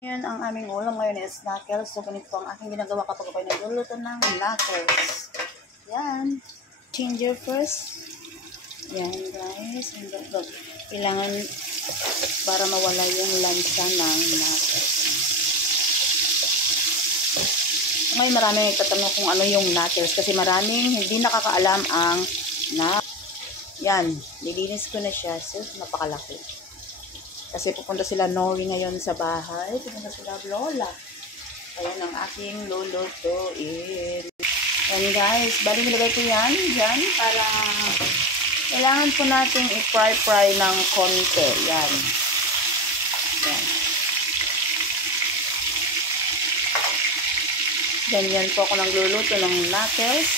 Yan ang aming ulam ngayon is knuckles. So, ganito po ang aking ginagawa kapag ako'y nagluluto ng knuckles. Yan. Ginger first. Yan, guys. Kailangan para mawala yung lansa ng knuckles. Ngayon, maraming nagtatanong kung ano yung knuckles kasi maraming hindi nakakaalam ang knuckles. Yan. Nilinis ko na siya. So, napakalaki. Kasi pupunta sila Noe ngayon sa bahay. Pupunta sila Lola. Ayan ang aking lulutuin. And guys, bali nilagay ko yan dyan para kailangan po natin i-fry ng konti. Yan. Yan. Ganyan po ako nagluluto ng knuckles.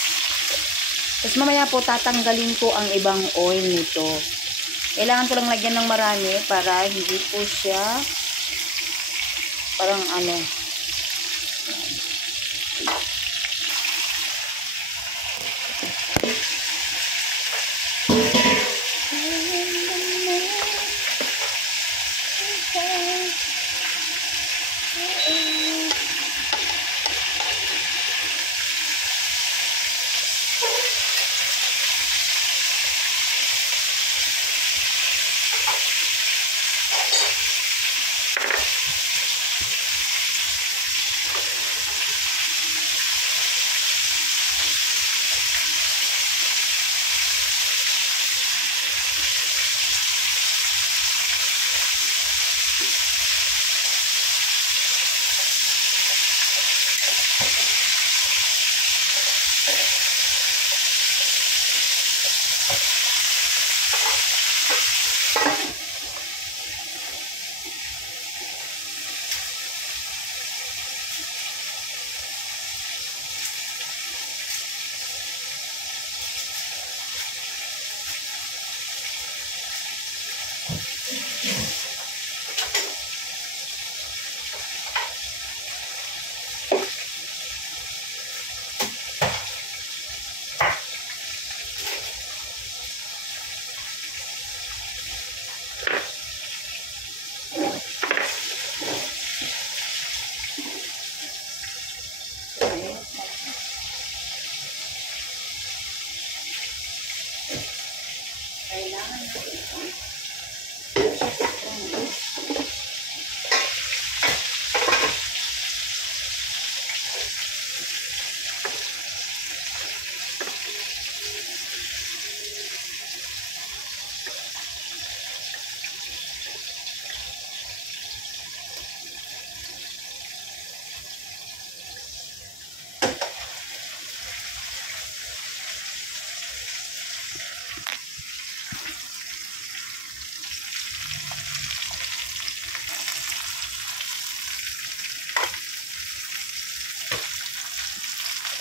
Tapos mamaya po tatanggalin ko ang ibang oil nito. Kailangan ko lang lagyan ng marami para hindi po siya parang ano. Kailangan natin ito.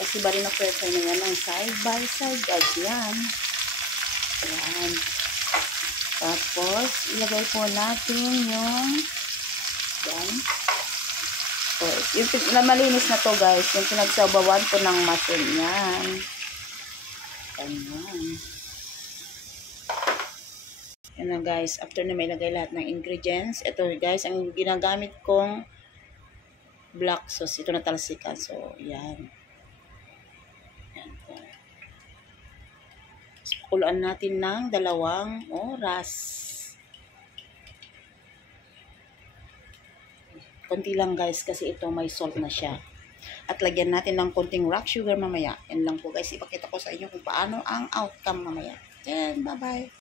Kasi bali na pressure na yan ng side by side guys. Yan. Yan. Tapos, ilagay po natin yung yan. So, yung na malinis na to guys. Yung pinagsabawan po ng machine. Yan. Ganyan. Yan na guys. After na may ilagay lahat ng ingredients. Ito guys, ang ginagamit kong black sauce. Ito na talsikan. So, yan. Yan po. Pakuluan natin ng 2 oras. Konti lang guys kasi ito may salt na siya. At lagyan natin ng konting rock sugar mamaya. Yan lang po guys. Ipakita ko sa inyo kung paano ang outcome mamaya. Then, bye-bye.